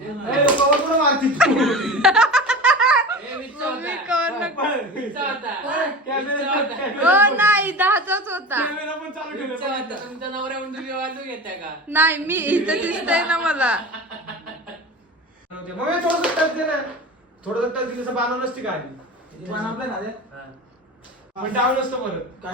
ए, लोकांवर कुठं मारती तू? ए, वीसचा होता. मी कवर नको. हो नाही दहाचाच होता. नाही मी इथं दिसतंय ना मला. मग हे थोडंसं टच दे ना. थोडंसं टच दिलं बांधव नसती का? आधी बनवलंय ना ते? पण डाऊन असतो परत.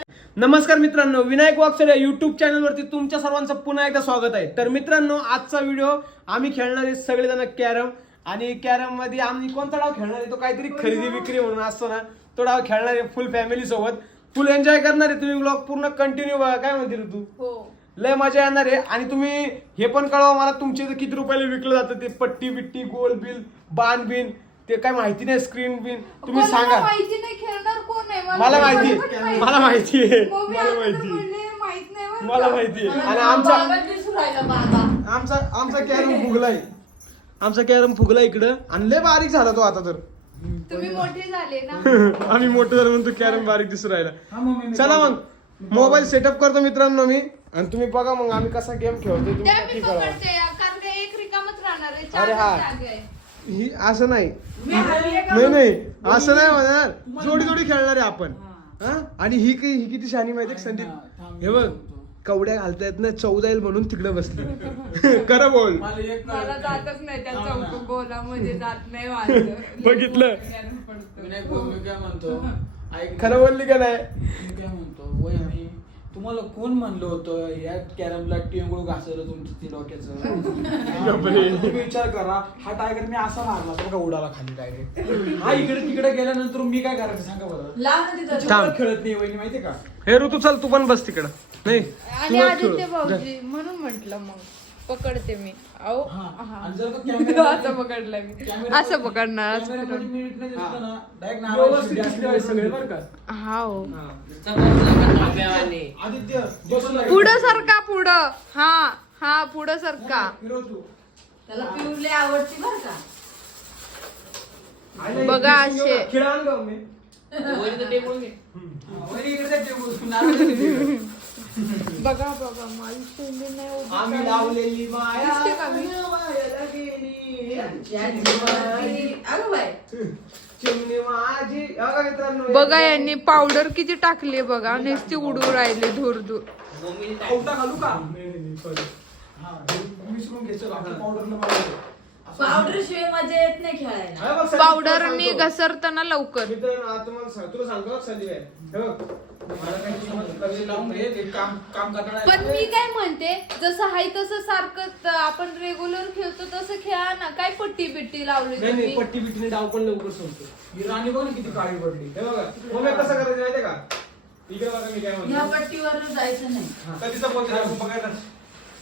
नमस्कार मित्रांनो विनायक वाकसर या युट्यूब चॅनलवरती तुमच्या सर्वांचं पुन्हा एकदा स्वागत आहे. तर मित्रांनो आजचा व्हिडिओ आम्ही खेळणार आहे सगळेजण कॅरम. आणि कॅरममध्ये आम्ही कोणता डाव खेळणार आहे? तो काहीतरी खरेदी विक्री म्हणून असतो ना तो डाव खेळणार आहे फुल फॅमिली सोबत. फुल एन्जॉय करणार आहे तुम्ही ब्लॉग पूर्ण कंटिन्यू बघा. काय म्हणतील तू हो. लय मजा येणार आहे. आणि तुम्ही हे पण कळवा मला तुमचे किती रुपयाला विकलं जातं ते? पट्टी बिट्टी गोल बिल बाण बिन ते काय माहिती नाही स्क्रीन बिन. तुम्ही सांगा. माहिती नाही मला माहिती. मला माहिती आहे. मला माहिती मला? माहिती आहे. आणि आमचा आमचा आमचा कॅरम फुगलाय. आमचा कॅरम फुगला इकडं. आणि लय बारीक झाला तो आता तर. तुम्ही मोठे झाले ना. आम्ही मोठं झालं म्हणून तो कॅरम बारीक दिसू राहिला. हा चला मग. मोबाईल सेटअप करतो मित्रांनो मी. आणि तुम्ही बघा मग आम्ही कसा गेम खेळतोय तुम्ही नक्की कळवा. अरे हा. ही असं नाही नाही? नाही असं नाही म्हणणार जोडी जोडी खेळणार आहे आपण हा. आणि ही कि- ही किती शहाणी माहिती संदीप हे बघ. कवड्या घालतायत ना चौदा येईल म्हणून तिकडे बसली खरं बोल मला एक मला कळत जातच नाही त्या थांब ना. चौक गोलामध्ये जात नाही माझं. बघितलं? कॅरम पडतो. विनायक भाऊ, मी काय म्हणतो ऐक ना. खरं बोलली का नाही मी काय म्हणतो वय मी तुम्हाला कोण म्हणलं होतं? या कॅरमला टिंगूळ घासलं तुमचं ते डोक्याचं. तुम्ही विचार करा. हा टायगर मी असा मारला तर का उडाला खाली डायरेक्ट हा इकडे तिकडे गेल्यानंतर मी काय करायचं सांगा बरं. त्याच्यावर खेळत नाही वहिनी माहितीये का? हे ऋतू चल तू पण बस तिकडं. नाही. आणि तू आदित्य खेळ. भाऊजी म्हणून म्हंटल मग. पकडते मी अहो हा. हा. आणि जर का कॅमेरा- असं पकडलं मी कॅमेरा- असं पकडणार असं कॅमेरामध्ये पकडणार. मिनिट नाही दिसलं ना डायरेक्ट व्यवस्थित दिसले पाहिजे सगळे बरं का हा हो? आदित्य बसून. पुढं सरका पुढं हा हा पुढं सरका फिरव तू त्याला पिवले आवडती बर का बघा असे. खेळ आण गं मी. हा, वहिनी इकडे नारळ. बघा बघा आम्ही. लावलेली माया दिसते का मी? मायाला गेली. अगं बाय चिमणी माझी हो का मित्रांनो? बघा यांनी पावडर किती टाकली बघा. नुसती उडू राहिले धूर धूर. मम्मीने टाक- आवटा घालू का मिसळून पावडर शिवाय मजा येत नाही खेळायला. हा, बघ, संदीप, पावडरनी तुला सांगतो. घसरताना लवकर. मित्रांनो, आता तुम्हाला सांग- तुला सांगतो बघ, संदीप आहे. हे बघ, मला काही समज कधी लावून घे, ते काम काम करणार आहे. पण मी काय म्हणते जसं हाय तसं सारखं त- आपण रेग्युलर खेळतो तसं खेळा ना. काय पट्टी बिट्टी लावली नाही नाही तुम्ही? पट्टी बिट्टीने डाव पण लवकर संपतो ही राणी बघ ना किती काळी पडली. हे बघा कसं करायचं माहितीये का? इकडे बघा मी काय ह्या म्हणतो पट्टीवर जायचं नाही. कधीचा फोन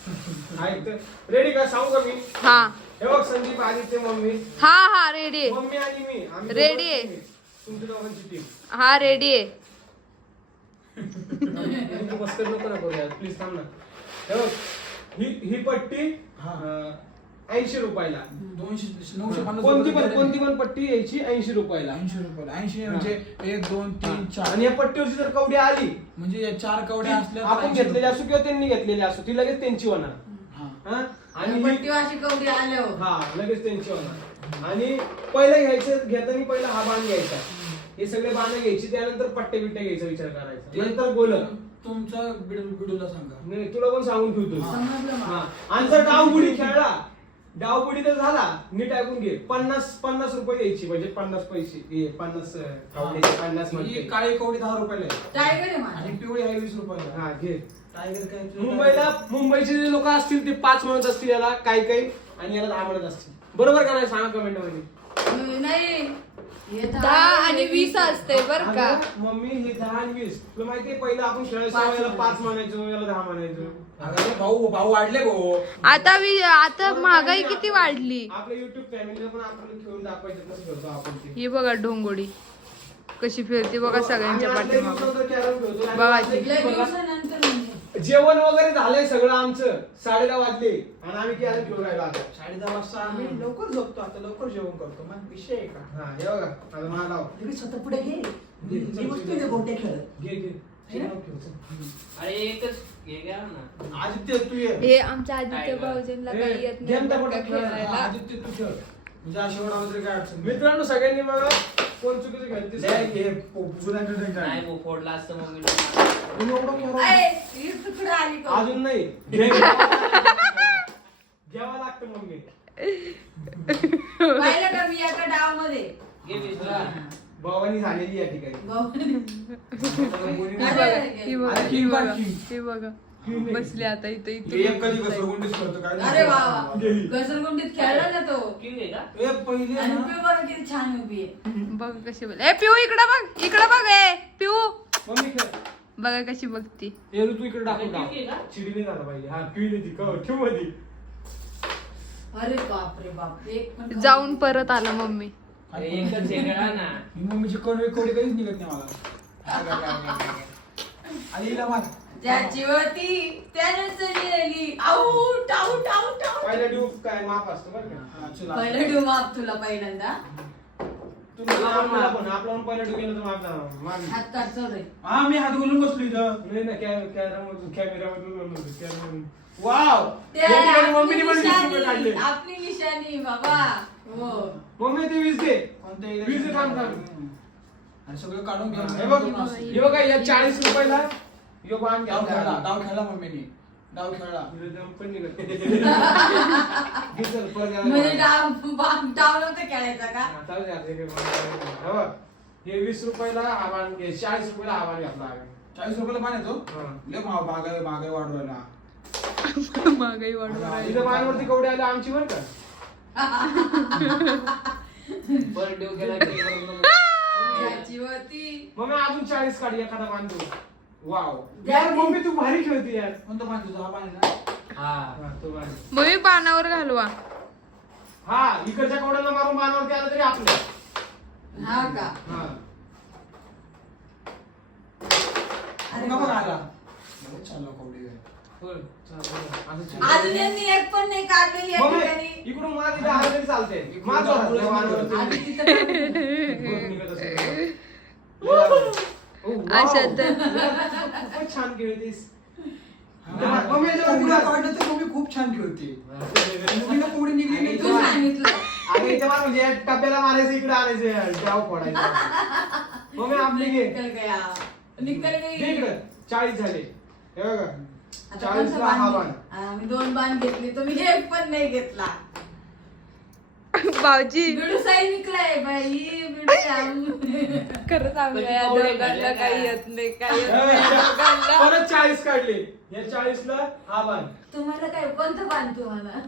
बघायला रेडी का? सांगू का मी? हा. हे बघ संदीप आदित्य मम्मी. हा हा रेडी आहे मम्मी आणि मी. आम्ही Ready. दोघं आहे. तुमच्या दोघांची टीम हा रेडी आहे. तू मस्कर नको ना करूया प्लीज थांब ना. हे बघ ही ही पट्टी हा. ऐंशी रुपयाला. दोनशे नऊशे पन्नास कोणती पण कोणती पण पट्टी यायची ऐंशी रुपयाला. ऐंशी रुपये ऐंशी म्हणजे एक दोन तीन चार. आणि या पट्टीवरची जर कवडी आली म्हणजे या चार कवड्या असल्या आपण 80 घेतलेली असो किंवा त्यांनी घेतलेली असो ती लगेच त्यांची होणार? आणि पट्टी अशी कवडी आल्यावर. हा लगेच त्यांची होणार. आणि पहिलं घ्यायचं घेताना पहिला हा बाण घ्यायचा. हे. सगळे बाण घ्यायची त्यानंतर पट्टे बिट्टे घ्यायचा विचार करायचा. नंतर गोल तुमचा बिडू बिडूला सांगा. नाही तुला पण सांगून ठेवतो. हा. आणि जर डावबुडी खेळला डावबुडी तर झाला. नीट ऐकून घे. पन्नास पन्नास रुपये द्यायची म्हणजे पन्नास पैसे. हे पन्नास अं, पन्नास ही म्हणते. काळी कवडी दहा रुपयाला आहे. टायगर आहे माझा. आणि पिवळी आहे वीस रुपयाला. हा घे. टायगर काय मुंबईला मुंबईचे जे लोक असतील ते पाच म्हणत असतील याला काही काही. आणि याला दहा म्हणत असतील. बरोबर का नाही? सांगा कमेंटमध्ये. नाही. दहा आणि वीस असते बर का. मम्मी हे दहा आणि वीस. तुला माहितीये पहिलं आपण पाच याला दहा भाऊ भाऊ वाढले भाऊ आता वि आता महागाई किती वाढली? आपल्या युट्यूब फॅमिलीला पण आपण खेळून दाखवायचं कसं आपण. ही बघा डोंगोडी. कशी फिरते बघा सगळ्यांच्या पाठीमागं. बघा जेवण वगैरे झालंय सगळं आमचं. साडेदहा वाजले. आणि आम्ही कॅरम खेळून राहिलो आता? साडे दहा वाजता आम्ही लवकर झोपतो. आता लवकर जेवण करतो. मग विषय आहे का? हा हे बघा. आता मला लाव. लगेच स्वतः पुढे घे. मी बसतोय ना गोट्या खेळत. घे घे. अरे एकच हे घ्या ना. आदित्य तू ये. हे आमच्या आदित्य? भाऊजींना काही येत नाही गेम का खेळायला. हा, आदित्य तू खेळ. म्हणजे अशी एवढा वगैरे काय अडचण नाही. मित्रांनो सगळ्यांनी बघा कोण चुकीचं खेळते. हे पो- जुन्या नाही मग फोडला असतं मग मी अजून नाही लागतं मम्मी पाहिलं का मी एका डाव मध्ये झालेली या ठिकाणी ही बघा बसली आता इथं हे इथं एक कधी घसरगुंडीच करतो काय अरे वा वा घसरगुंडीत खेळला ना तो। किंग आहे का ए पहिले आणि ना, उपयोग बघा किती छान उभी आहे बघ कशी बोल ए पिऊ इकडं बघ इकडं बघ ए पिऊ मम्मी खेळ बघा कशी बघती. ऋतू इकडे आहे का? चिडी नाही झाला पाहिजे. हा ती? ठेवमध्ये अरे बाप रे बाप. एक पण जाऊन परत आला मम्मी. अरे एकच खेळा ना. मम्मीची कोणी कोणी कधीच निघत नाही मला. काय, काय, काय, काय, काय. आणि हिला मार. ज्याची होती त्यानंच गेली आऊट आऊट आऊट आऊट पहिला ड्यू काय माफ असतो बरं का. हा, चल, पहिलं डिव माप तुला पहिल्यांदा. तुम्ही आपल्याला पण आपला पण पहिला ड्यू गेला तर माफ झाला. माफ हात काढ चल रे हा मी हात घालून बसलो इथं. नाही ना कॅमेरामधून वाव! आपली मम्मीने पण वीस रुपये काढले. निशाणी आपली निशाणी बाबा. हो. मम्मी ते वीस दे. कोणत्या वीस दे थांब सगळं काढून घ्या हे बघ हे बघा या चाळीस रुपयाला यो खेळला घ्या डाव खेळला मम्मीने. डाव खेळला. हे म्हणजे. डाव बाप डाव नव्हतं खेळायचा का हा, वीस रुपयाला आव्हान घे चाळीस रुपयाला आव्हान घातला आहे. चाळीस रुपयाला पाणी येतो हा. लय महाग महागाई महागाई वाढू राहिला महागाई वाढून राहिली. इथं कवडे आले आमची बरं का परत देऊ गेला की बरोबर मग. ज्याची होती मग अजून चाळीस काढ एखादा बांधतो वाव यार. मम्मी तू भारी खेळते यार. कोणतं पाणी? तुझा हा पाणी ना? हा हा, तो बांध. मम्मी पानावर घालवा. हा इकडच्या कवड्यांना मारून बाणावरती आलं तरी आपलं. हा का? हा. अरे बघा बघा वा. आला. चालला कवडी होय, चालेल. असं छान. अजून यांनी एक पण नाही काढलेली या मम्मी, ठिकाणी इकडून तरी. आधी तिथं पण- बघ निघत असेल. वाव. अशा तर. खूपच छान खेळतीस. कोंबडा काढलं तर मम्मी खूप छान खेळते. मम्मीला कोंबडी निघली नाही. तू सांगितलं. आणि इथं मार म्हणजे टप्प्याला मारायचं इकडे आणायचं डाव फोडायचं. मम्मी आपली घे निकल गया. निकल घे गई इकडं. चाळीस झाले. हे बघा. आता चाळीस कोणता ला हा बाण. बाण घेतला? मी दोन बाण घेतले तुम्ही एक पण नाही घेतला. भाऊजी बिडूसाई निकलाय बाई या दोघांना खाल्ले काही? येत नाही काही येत नाही या दोघांना. परत चाळीस काढले या चाळीस ला हा बाण तुम्हाला काय कोणतं बाण तुम्हाला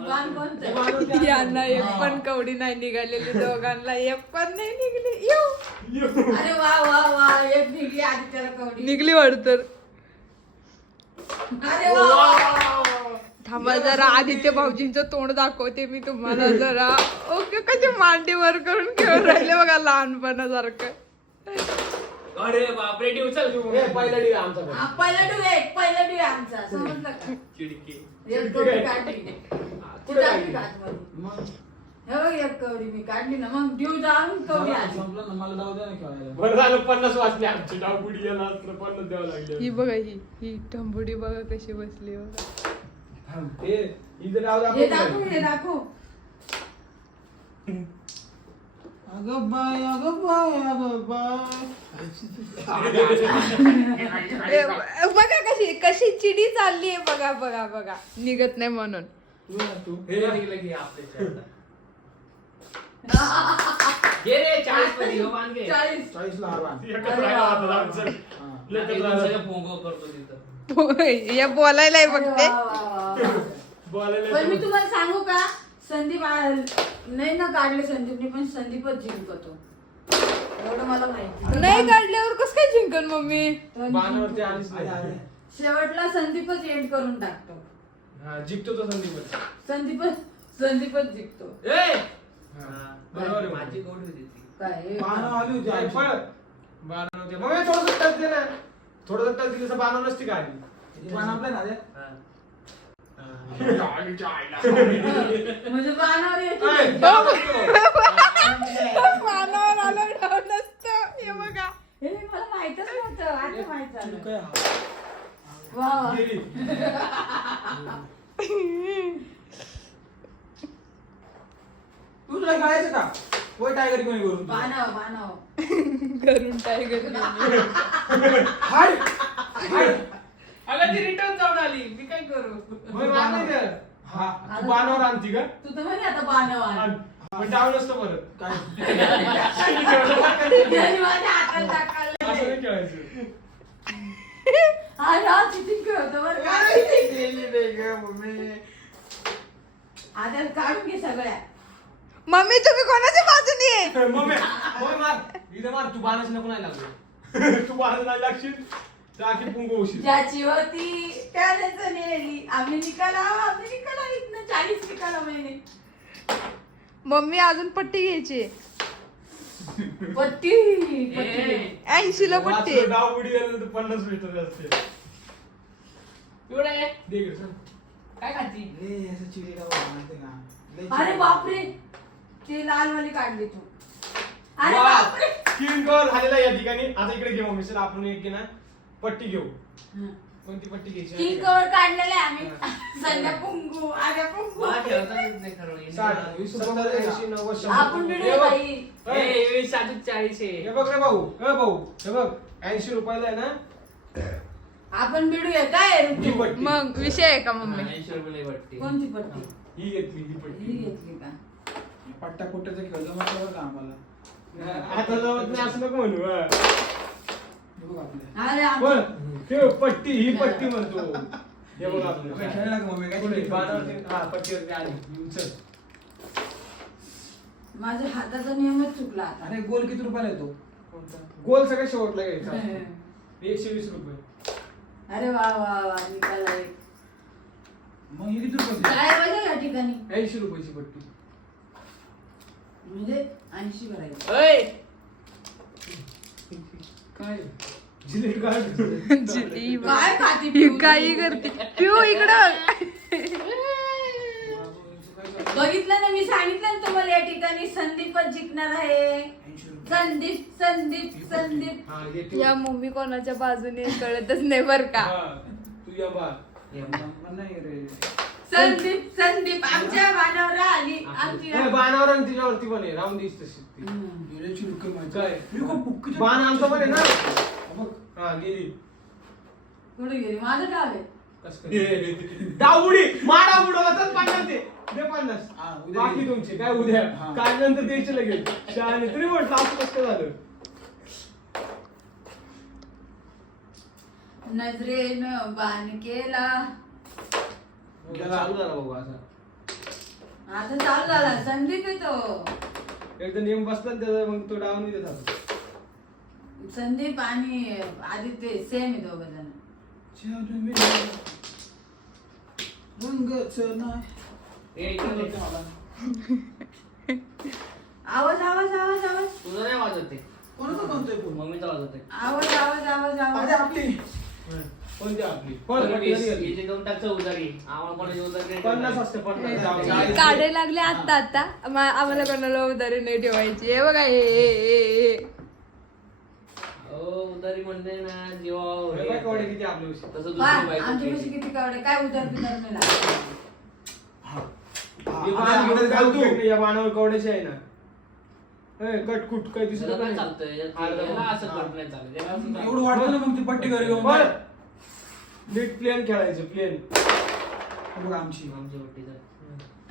बाण हे कोणतं बाणावरती आलं. यांना एक. पण कवडी नाही निघालेली दोघांना एक पण नाही निघली येऊ यो. अरे वा वा वा एक निघली आधी त्याला कवडी निघली वाटतं अरे वा वा, वा वाव. थांबा जरा आदित्य भाऊजींचं तोंड दाखवते मी तुम्हाला जरा. ओके कसे मांडीवर करून खेळून राहिले बघा लहानपणासारखं. अरे बापरे देऊ चल हे पहिला डिव आमचा पण. हा, पहिला डू एक पहिला डू आमचा समजलं का? चिडकी एक कवडी काढली. पुढे ती टाकली काढली. का आतमध्ये? मग? हे बघ एक कवडी मी काढली ना मग ड्यू जाऊन कवडी झालं, आली. संपलं ना मला जाऊ द्या ना खेळायला. बरं झालं पन्नास वाचले आमचे डाव बुडी याला असलं पन्नास द्यावं लागले. ही बघा ही ही ठंबुडी बघा कशी बसली बघा. हे इथं डाव हे दाखव दाखव हे दाखव अगं बाय अगं बाय अगं बाय। ए, बघा कशी कशी चिडी चालली आहे बघा बघा बघा. निघत नाही म्हणून. तू ना तू. हे निघलं की आपल्या घे रे चाळीसमध्ये हो बांध घे चाळीस. चाळीस ला हरवा एकच राहिला आता आमचं. हा. एकच इथून राहिला. सगळं पोंगो करतो तिथं. या बोलायलाय बघते पण मी तुम्हाला सांगू का संदीप आ- नाही ना काढले संदीपने पण संदीपच जिंकतो. एवढं मला माहिती. नाही काढल्यावर कस काय जिंकन मम्मी? बाणावरती आलीच. नाही. शेवटला संदीपच एंड करून टाकतो. हा जिंकतो तो संदीप संदीपच संदीपच जिंकतो. ए! हा, बरोबर आहे. माझी गोडी होती ती. काय? आली होती आमची. नव्हते. मग हे थोडंसं टच दे ना. थोडंसं टच दिलं बाणा नसती का आधी किती पानं आपल्या ना रे? हा. म्हणजे बाणावर येतो ऐ, डाव नसतो. पानावर आलं डाव नसतं हे बघा हे मला माहितच नव्हतं आता माहीत झालं चिडका आहे. वा वा. गेली. तू तुला कळायचं का वय टायगर कोणी करून तुला? बाणव बाणव करून टायगर हाड हाड अगं ती रिटर्न जाऊन आली. मी काय करू? होय, मला नाही द्या. हा तू बाणावर आणती का? तू तर म्हणे आता बाणव आण. पण डाऊन असतं बरं काय? त्याने माझ्या टाकलं. असं नाही खेळायचं. हा हा चिटिंग खेळतो बरं का? आता काढून घे सगळ्या. मम्मी तुम्ही कोणाच्या बाजूनी? आहे मम्मी. मम्मी मार. इथं मार तू बाणाची नको नाही लागलो तू बाणाची नाही लागशील. तर आखी पुंग होशील ज्याची होती त्यानेच नेली. आम्ही निकाला आम्ही निकाला इथनं चाळीस निकाला महिने. मम्मी अजून पट्टी घ्यायची. पट्टी ऐंशी ला पट्टी वाचलं, डाव तर पन्नास भेटत असते. एवढं? आहे. दे इकडे, चल. काय खाती? अरे. बापरे. ते लालवाली काढली तू. अरे वा. बापरे. स्क्रीन कव्हर झालेला या ठिकाणी. आता इकडे घेऊ मम्मी सर आपण एक ना पट्टी घेऊ. हं. कोणती पट्टी घ्यायची? किंग कवर काढलेले आम्ही. संध्या पुंगू आद्या पुंगू. मला ठेवता येत नाही खरं साठ वीस सत्तर ऐंशी नव्वद शंभर. आपण हे बघ. बाई. ए, वीस सातशे चाळीस हे बघ रे भाऊ हे भाऊ हे बघ. ऐंशी रुपयाला आहे ना? आपण मिळूया काय ही पट्टी. मग विषय आहे का मम्मी? ऐंशी रुपये वाटते कोणती पट्टी? ही घेतली ही ही पट्टी घेतली का? पट्टा कोट्याचा खेळ जमत बरं का आम्हाला. आता जमत नाही असं नको म्हणू हा. हे बघ अरे हे पट्टी ही पट्टी म्हणतो. हे बघ आपलं. काय खेळला का मम्मी? काय पुढे, खेळ? बाणावरती- हा पट्टीवरती आली. चल माझ्या हाताचा नियमच चुकला आता. अरे गोल किती रुपयाला येतो? गोल सगळ्या शेवटला घ्यायचा. एकशे वीस रुपये. अरे वा वा वा निकाला एक मग हे किती रुपये? काय पाहिजे या ठिकाणी? ऐंशी रुपयाची पट्टी. म्हणजे ऐंशी करायचं ओय, काय? जिलेट काढ जिली काय खाती पिऊ? काही करते. पिऊ इकडं. बघितलं ना मी सांगितलं ना तुम्हाला या ठिकाणी संदीपच जिंकणार आहे. संदीप संदीप संदीप. हा, ये तू. या मम्मी कोणाच्या बाजूने कळतच नाही बर का. हा, तू या बा नाही रे. संदीप संदीप आमच्या बाणावर आली आमची बाणावर आणि तिच्यावरती पण आहे राहून दिस तशी ती. हम्म. गेल्या चिडकं माझं. काय? मी बाण आमचं पण आहे ना हा बघ. हा गेली कुठे गेली माझं डाव आहे पन्नास दे दे पन्नास उद्या बाकी. तुमचे काय उद्या हा. काय नंतर द्यायचे लगेच शहाणे तरी म्हटलं असं कसं झालं नजरेनं बाण केला. चालू. झाला बाबा असा. आता चालू झाला संदीप आहे तो एकदा नियम बसला ना त्याचा मग तो डाव नाही देत. संदीप आणि आदित्य सेम आहे दोघ जण चालू मी. रंगच नाही. ए, इकडे. आवाज आवाज आवाज आवाज. तुझं नाही वाजवते कोणाचा म्हणतोय फोन? मम्मीचा वाजवते आवाज आवाज आवाज अरे आवाज आपली. कोणती आपली? पन्नास. असते पन्नास. चाळीस. काढायला लागले आता आता आम्हाला कोणाला उधारी नाही ठेवायची. हे बघा हे उधारी म्हणते ना बघ केवढे किती आपले. तसं कावडे? काय उदर बिदर मिळाला कवड्याचे आहे ना. ए, कटकुट काय दिसत नाही. चालतंय. असं चालत. एवढं वाटतं ना मग ती पट्टी घरी. नीट प्लेन खेळायचं प्लेन बघ आमची.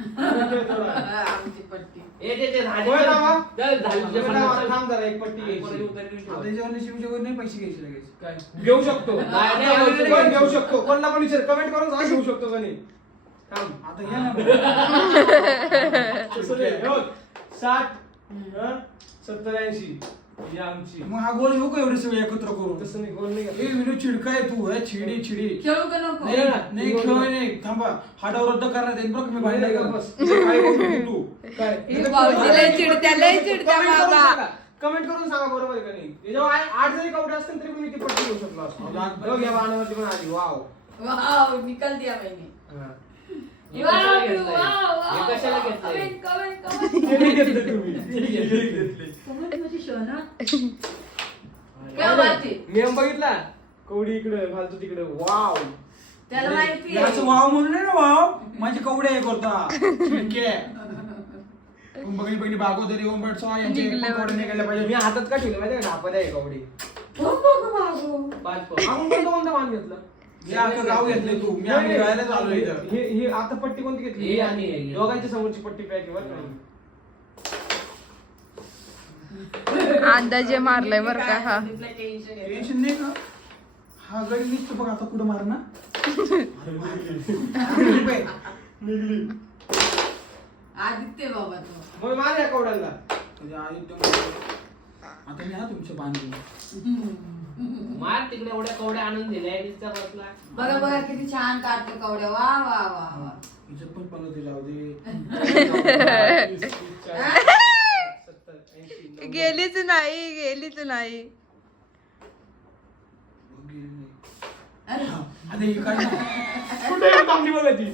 आमची पट्टी ए, ते- ते राहते. होय ना, वा? चल, झाली तुझ्या पन्नास. थांब जरा एक पट्टी आणि कोणाची घ्यायची उधारी नाही आता ठेवायची. याच्यावर शिवच्यावर नाही पैसे घ्यायचे लगेच काय घेऊ शकतो नाही, नाही, आपण नाही, पण नाही. घेऊ शकतो कोणला पण विचार कमेंट करून सांग घेऊ शकतो का नाही थांब आता घ्या ना तसं नाही. हे बघ, साठ हं? सत्तर ऐंशी ही आमची. मग हा गोल घेऊ का एवढे सगळे एकत्र करून. तसं नाही गोल नाही घातलं. चिडका आहे तू हे चिडी चिडी. खेळू का नको? नाही नाही खेळ नाही. थांबा. हा डाव रद्द करण्यात येईल बरं का मी बाहेर बाहेर आहे का? बस. काय बोलतो तू? काय? ही भाऊजी लय चिडत्या लय चिडत्या कमेंट करून बाबा सांगा. कमेंट करून सांगा बरोबर आहे का नाही? याच्यावर आ- आठ जरी कवडे असतील तरी मी ती पट्टी घेऊ शकलो असतो. बघ, या बाणावरती पण आली वाव. वाव निकाल दिया मैंने हा. हे कशाला घेतलंय? हे कशाला कमेंट. ते नाही घेतलं तुम्ही. घेतलं. नियम बघितला? कवडी इकडे घालतो तिकडे. वाव. त्याला माहिती याचं आहे. वाव म्हणून नाही ना वाव? माझे कवडे हे करता. शिंके बघणी बघणी बागोदरी ओंबडचा यांचे निघलं कवडे निघायला पाहिजे? मी हातात का ठेवलं माहिती का? ढापत आहे कवडी. हो, बघ, बाबू. पाच पोरं. आपण कोणता कोणता मान घेतला? मी अख्खं गाव घेतले तू. मी आम्ही इथं. ही ही आता पट्टी कोणती घेतली? ही आणि ही. दोघांच्या समोरची पट्टी पॅक आहे बरं का? अंदाजे मारलाय बर का हा. टेन्शन नाही का हा गडी निघतो बघ आता कुठं मार ना निघली. आदित्य बाबा तो. मग माझ्या कवड्याला. आता मी हा तुमच्या बांधून. मार तिकडे एवढ्या कवड्या आणून दिल्या नुसता बसला बघा बघा किती छान काढतो कवड्या. वा वा वा वा. हिचं पण पलवते जाऊ दे सत्तर, ऐंशी, नाही गेलीच नाही. अरे आता ही काय? ना कुठे आहे तांबडी बघा ती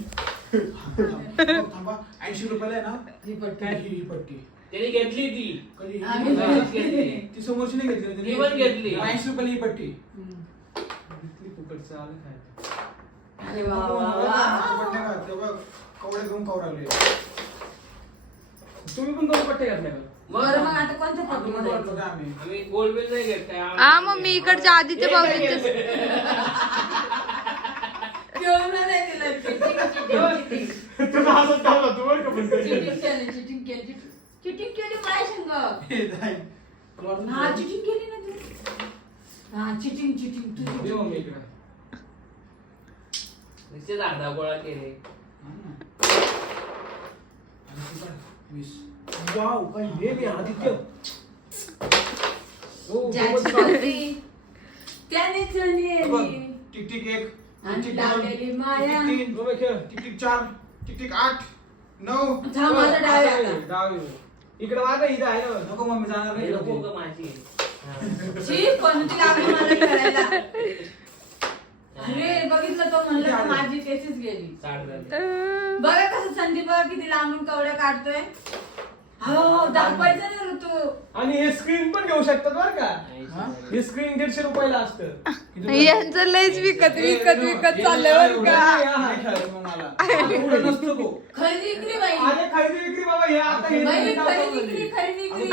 थांबा ऐंशी रुपयाला आहे ना? ही पट्टी. काय ही ही पट्टी? त्याने घेतली ती. कधी? आम्ही घेतली. ती समोरची नाही घेतली ती पण घेतली. ऐंशी रुपयाला ही पट्टी. घेतली फुकटचं आलं खायला. अरे वा वा वा. पट्ट्या का? तेव्हा कवडे घेऊन कवराले तुम्ही पण दोन पट्टे घातल्या का? बरं मग आता कोणत्या आम्ही आम्ही? बिल नाही घेत काय हा मग मी इकडच्या आदित्य नाही दिलं चिटिंग चिटिंग चिटिंग. तुला हसत थांबला तू बरं का पण तरी. चिटिंग केली चिटिंग केली. चिटिंग केली काय संग हे वाटलं हा चिटिंग केली ना तू. हा चिटिंग चिटिंग तू दे इकडे. अर्धा गोळा केले. हा ना. आणि ती काय? वीस. वाव, काय हे आदित्य. हो, ज्याची खूपच होती त्यानेच हे बघ, नेली टिक टिक एक आणि टिक टिक दोन, लागलेली माया. टिक तीन, बघ खेळ. टिक टिक चार टिक टिक आठ नऊ थांब माझा डाव आहे आता. डाव. इकडे माझा इथं आहे ना नको मम्मी जाणार हे नाही नको का माझी हा. शी कोणती लागली मला करायला अरे बघितलं तो म्हणलं तर माझी केसीच गेली. बघा कसं संदीप बघा किती लांबून कवड्या काढतोय. हो हो दाखवायचं ना ऋतू. आणि हे स्क्रीन पण घेऊ शकतात बरं का? हा? स्क्रीन दीडशे रुपयाला असतं. यांचं लयच विकत विकत विकत चाललंय बर का. खरेदी विक्री बाई. अरे खरेदी विक्री बाबा हे आता हे बाई खरेदी विक्री. खरेदी विक्री.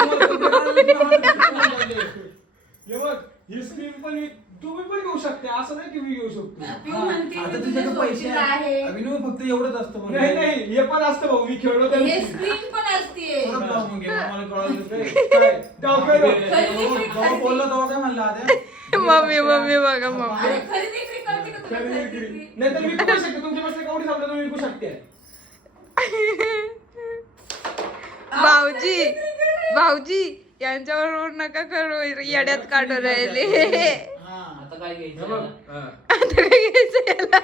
हे बघ ही स्क्रीन पण तुम्ही पण घेऊ शकते असं नाही की मी घेऊ शकतो. पिऊ म्हणते आता मी तुझ्याकडे तुझ्या पैसे सोबतीला आहे. अभिनव फक्त एवढंच असतं मग. नाही नाही हे पण असतं भाऊ मी खेळलो तर. हे स्क्रीन पण असते परत जाऊ मग हे, मला कळालं नाही. काय? डाव खेळलो. खरेदी विक्री जेव्हा बोललो तेव्हा काय म्हणलं आद्या मम्मी मम्मी बघा मम्मी. अरे खरेदी विक्री कळते का तुला खरेदी खरेदी विक्री विक्री नाही तर विकू पण शकते. तुमच्या पासून कवडी समजा तुम्ही विकू शकते. भाऊजी भाऊजी यांच्याबरोबर नका करू. येड्यात काढू राहिले. आता काय घ्यायचं बघ. याला? आता काय घ्यायचं याला?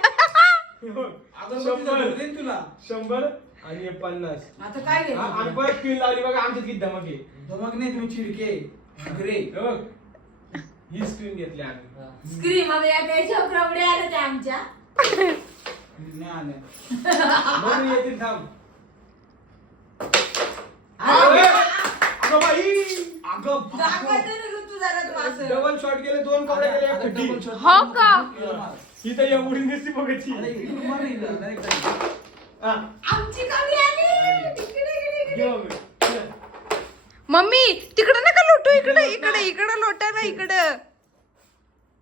बघ. अगं शंभर शंभर देईन तुला. शंभर आणि हे पन्नास. आता काय हा, आणि घ्यायचं परत लावली बघा आमच्यात किती धमक. आहे धमक नाही तुम्ही चिडके. ग्रे हे बघ ही स्क्रीन घेतली आम्ही. हा. स्क्रीन मध्ये या काही कवडे आले ते आमच्या. नाही आल्या. म्हणून येतील थांब. अरे, अगं बाई. अगं दाखवायचं ना ऋतू जरा तू असं. डबल शॉट गेले दोन कपडे गेले एक खड्डी. हो का? ही तर एवढी दिसती बघायची. हा, आमची कमी आली. तिकडे. मम्मी तिकडं नका लोटू इकडे इकडे इकडे लोटा ना इकडं.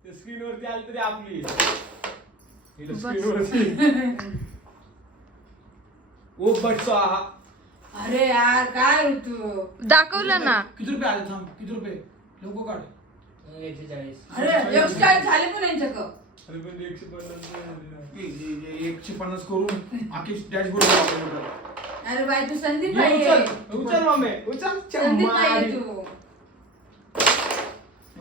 ते स्क्रीन वरती आली तरी आपली. स्क्रीन वरती ओ बटचा अरे यार काय ऋतू? दाखवलं ना. किती रुपये आले थांब किती रुपये? लोक काढ. एकशे चाळीस अरे एकशे चाळीस झाले पण यांच्याकडं. अरे पण एकशे पन्नास नाही एकशे पन्नास करून आखी डॅशबोर्ड अरे बाई तू संदीप ये, भाई आहे. उचल उचल मम्मी उचल. संदीप भाई आहे चम्मा. तू.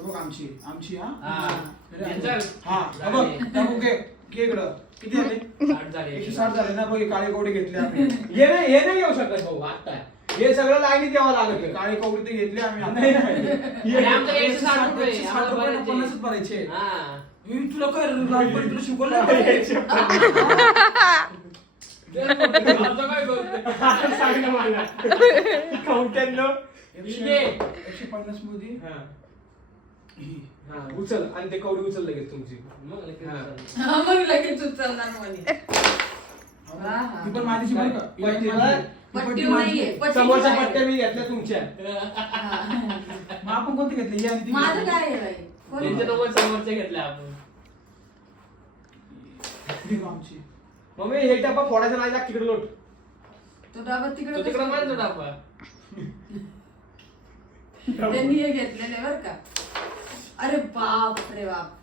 बघ आमची आमची हा? हा. अरे, यांचं- हा हा बघ टाकू घे घे इकडं. किती झाले? साठ झाले. एकशे साठ झाले ना बघ हे काळे कवडे घेतले आम्ही. हे नाही हे नाही घेऊ शकत भाऊ आता. हे सगळं लाईनीत यावं लागत हे काळे कवडे ते घेतले आम्ही हे- एकशे साठ रुपये साठ आम्हाला रुपये भरायचे. पन्नासच भरायचे. हा. ए, तुला काय लहानपणी तुला शिकवलं नाही? एकशे आमचं काय सांग मला. एकशे पन्नासमध्ये. हा. उचल आणि ते कवडी उचल लगेच तुमची. मग लगेच हा. हा, मग लगेच उचलणार म्हणे. हा. ती पण माझीची बरं का? पट्टी माझी. पट्टी पट्टी नाहीये माझी. पट्टी समोरच्या. पट्ट्या मी घेतल्या तुमच्या मग आपण कोणती घेतली ही आणि ती माझं घेतली. काय आहे बाई? कोण त्यांच्या दोघं समोरच्या घेतल्या आपण ही आमची मम्मी हे टप्पा फोडायचा नाही लाग तिकडे लोट तो डबा तो तिकडे तिकडे मारतो डाबा त्यांनी हे घेतलेले बर का अरे बाप रे बाप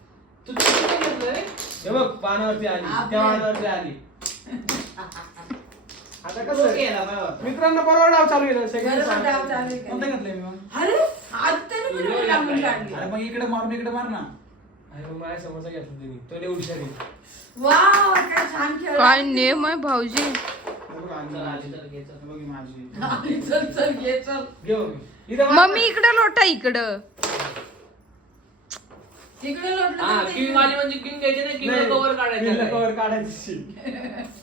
तू तिकडे काय घेतलं रे हे बघ पानावरती आली. त्या पानावरती आली आता कसं आहे? मित्रांनो बरोबर डाव चालू आहे ना बरोबर सगळ्यांनी डाव चालू आहे कोणता का? घेतलाय मी मग? अरे आज त्याने कुठे टाकून काढली. अरे मग इकडे मारून इकडे मार ना. अरे मग माझ्या समोरचा घेतला त्यांनी तो लय हुशार आहे. वाव काय छान खेळ काय नेम आहे भाऊजी? बघ. हे माझी. चल चल. घे चल. घे मम्मी इथं मार. मम्मी इकडं लोटा इकडं. तिकडे लोटलं हा तर ते किंग वाली म्हणजे किंग घ्यायची ना किंग किंग काढायचं कव्हर काढायची.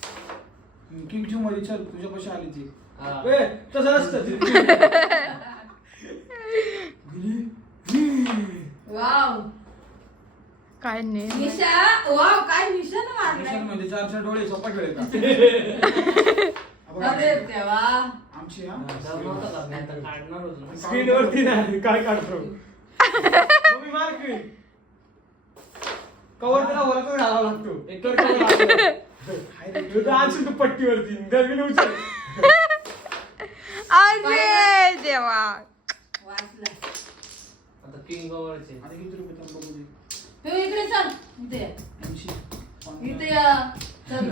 किंगची मध्ये चल तुझ्या पैसे आली ती. हा. ए, तसं नसतं. ते. वाव. काय नेम निशा वाव काय निशा ना निशाण मारलाय. म्हणजे चार चार डोळे सोपा खेळ का अरे देवा. आमची हा? काढणार होतो. स्क्रीन वरती नाही काय काढतो? मार की. कवर त्याला घालावा लागतो. एक cover लागतो. तू पट्टीवरती दरवीन उचल अरे देवा आता किंग आता किती रुपये तर बघू दे तू इकडे चल इथे ऐंशी इथे या चल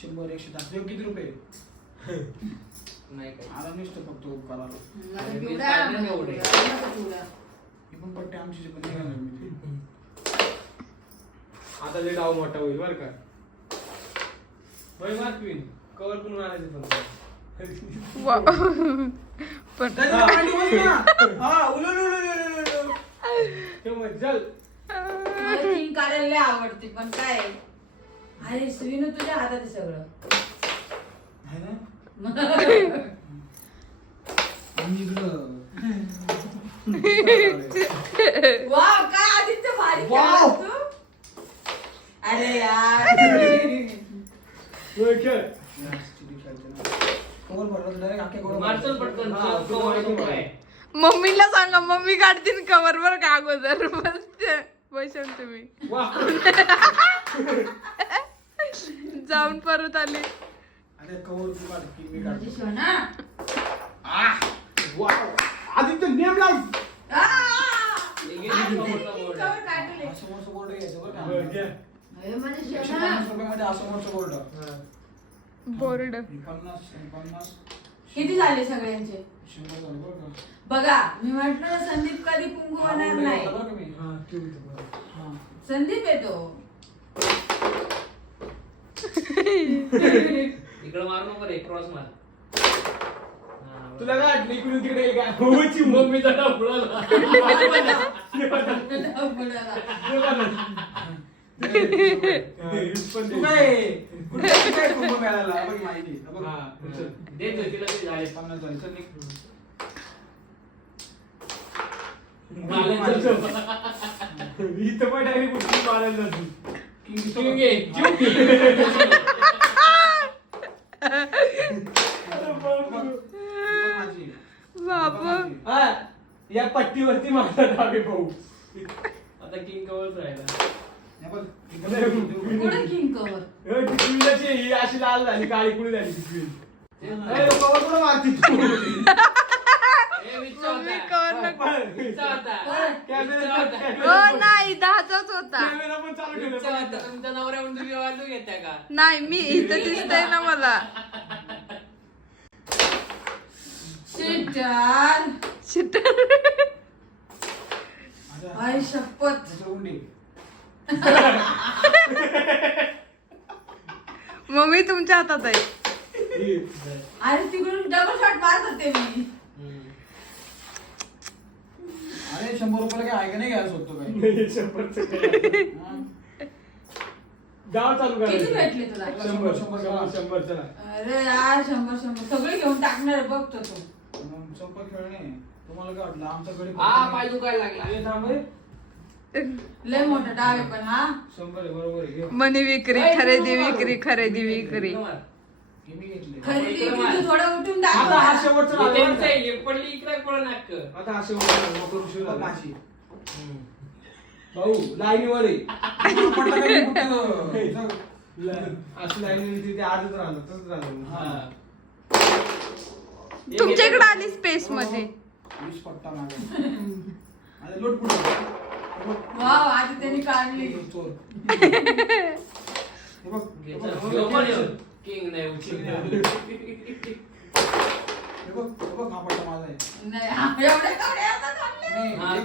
शंभर एकशे दहा देऊ किती रुपये नाही काय आला नुसतं फक्त उपकाराला एवढे. ही पण पट्टी आमची पण आता लय डाव मोठा होईल बरं का होय कवर पण मारायचं वा. पण. हा. ते मग मला लय आवडते पण काय अरे श्रीनू तुझ्या हातात आहे सगळं आहे ना? आणि इकडं. वाव काय आदित्य भारी वाव. खेळलास तू अरे यार मम्मीला सांगा मम्मी काढतील कवर वर का अगोदर. बस बसन तुम्ही. जाऊन परत आले. आदित्य नेम लाव. समोरचं बोर्ड एकशे पन्नास रुपयामध्ये हा हा. हे. पन्नास हे पन्नास किती झाले सगळ्यांचे? शंभर झाले बरं का. बघा मी म्हटलं ना, संदीप कधी कुंकू हा होणार नाही. घेतला बरं का मी. हा, ठेव इथं बरं. हा. संदीप येतो. इकडं मारू नको रे क्रॉस मार. हा, तुला काय वाटलं इकडून तिकडे येईल का? होची मम्मीचा काय कुठे इथं पण डायरेक्ट कुठली मारायला जातो किंग दिसतो किंग आहे, बाबा हा या पट्टीवरती माझा डावे भाऊ आता किंग कव्हरच राहिला हे बघ, इकडं कुठे किंग कवर हे टिकविलाची ही अशी लाल झाली काळी कुळी झाली टिकवी ते अरे कवर कुठं मारती तू ए, विच्चा मम्मी होता. कवर नको विच्चा होता. कॅमेरा विच्चा होता. हो नाही दहाचाच होता कॅमेरा पण चालू विच्चा होता. ठेवला तुमच्या नवऱ्या म्हणून तुम्ही वाजू घेत्या का? नाही मी इथं दिसतंय ना मला. आई शपथ. मम्मी तुमच्या हातात आहे. अरे तिकडून डबल शॉट मारत होते मी. अरे शंभर रुपयाला काय आहे का नाही घ्यायला होतो काय शंभरचं काय. हा. गाव चालू करा किती भेटले तुला? शंभर शंभर शंभर चला. अरे यार शंभर शंभर. सगळे घेऊन टाकणार आहे, बघतो तू. मग संपर्क खेळणे तुम्हाला काय वाटलं? आमच्याकडे हा पाय दुखायला लागला. हे थांब रे. लय मोठा डाव आहे पण हा? शंभर आहे, बरोबर आहे घे. मनी विक्री खरेदी विक्री खरेदी विक्री हे मी घेतले खरेदी विक्री तू थोडं उठून आता हा दाखव शेवटचा हे हे पडली इकडे नाक आता हा शेवटचा करू शिव. भाऊ लाईनीवर आहे पडलं का नाही कुठं? जाऊ. असं लाईनीवर आजच राहणार तसंच राहणार हा. तुमच्या इकडे आली स्पेस मध्ये वीस पट्टा मागे. आता लोट. वाव आधी त्यांनी काढली चोर. हे बघ. हे. किंग नाही उचल हे बघ. हे बघ, हा पट्टा माझा आहे. नाही हा, एवढे कपडे आता काढले नाही, हा, एक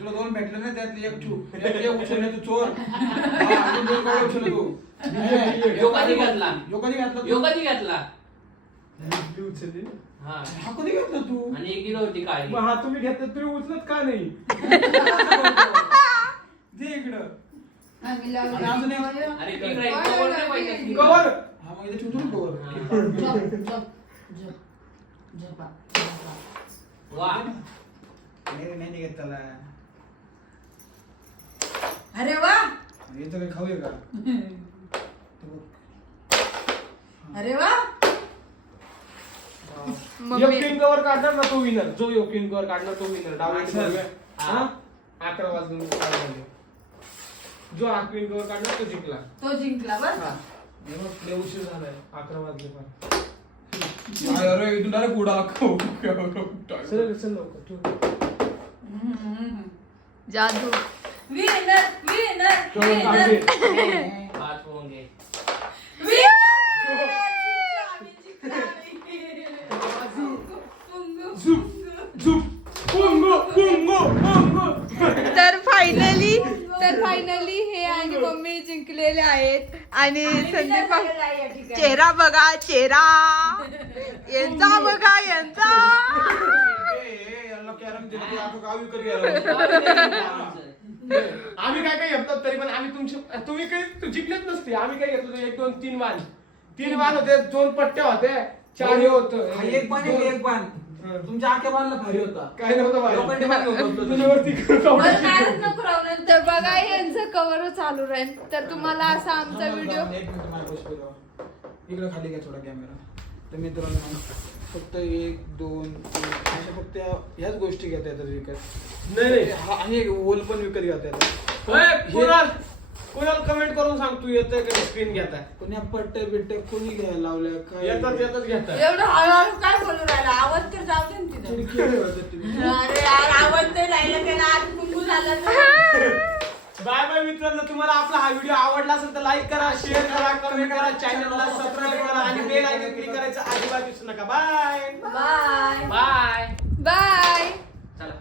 तुला दोन भेटले ना त्यातले एक ठेव. एक एक उचलले तू चोर हा, अजून दोन कवडे उचलले तू ह्यो कधी घातला? ह्यो कधी घातला तू? ह्यो कधी घातला ती उचलली ना. हा हा कधी घातला तू आणि एक किलो होती काळी मग हा तुम्ही घेतला तुम्ही उचलत का नाही दे इकडं आम्ही लावली. आणि अजून एक. अरे कवर हा इथे ठेवतो ना झोपा. वा. नाही नाही निघत त्याला. अरे वा. याचं काही खाऊया का? हे बघ. अरे वा. मम्मी. पिन कवर काढणार ना तो विनर जो यो पिन कवर काढणार तो विनर असं. हा. अकरा वाजून झाले. जो हा पिन कवर काढणार तो जिंकला. तो जिंकला बर हा. हे बघ, लय उशीर झालाय अकरा वाजले पण अरे, अरे इथून डायरेक्ट उडाला खाऊ चल चल लवकर ठेव. जादू विनर विनर ठेव, काढले. विनर पाच पोंगे झुप झुप पुंगो पुंगो पुंगो तर फायनली तर फायनली हे जिंकलेले आहेत. आणि संदीप चेहरा बघा चेहरा. यांचा बघा यांचा. आम्ही काय काय घेतलो तरी पण आम्ही तुमचे तुम्ही काही तू जिंकलेच नसते. आम्ही काय घेतलो एक दोन तीन वाण तीन वाण होते दोन पट्ट्या होत्या. चार हे होत. एक पान एक एक पान तुमच्या आख्या बांधला भारी होता. काय नव्हतं बाहेर. लोखंडी पान होतं. तुझ्यावरती कवडा नको तर बघा यांचं कवर चालू राहील. तर तुम्हाला असा आमचा व्हिडिओ एक मिनिट माझ्या पैसे फिरवा. इकडे खाली घ्या थोडा कॅमेरा तर मित्रांनो फक्त एक दोन तीन. अशा फक्त ह्याच गोष्टी घेता येतात विकत. नाही नाही. हा- आणि एक ओल पण विकत घेता येतात. कुणाला कमेंट करून सांग तू येतोय का स्क्रीन घेताय. कोणी पट्टे बिट्टे कोणी घ्यायला लावले काय येतात येतात घेताय एवढं हळूहळू काय बोलू राहिला? आवाज तर जाऊ दे ना तिथं. खिडकी होते तुम्ही. अरे यार आवाज नाही राहिला त्याला. आज कुंकू झालं तर. बाय बाय मित्रांनो तुम्हाला आपला हा व्हिडिओ आवडला असेल तर लाईक करा शेअर करा कमेंट करा चॅनलला सबस्क्राईब करा आणि बेल आयकॉन क्लिक करायचं अजिबात विसरू नका. बाय बाय बाय बाय चला.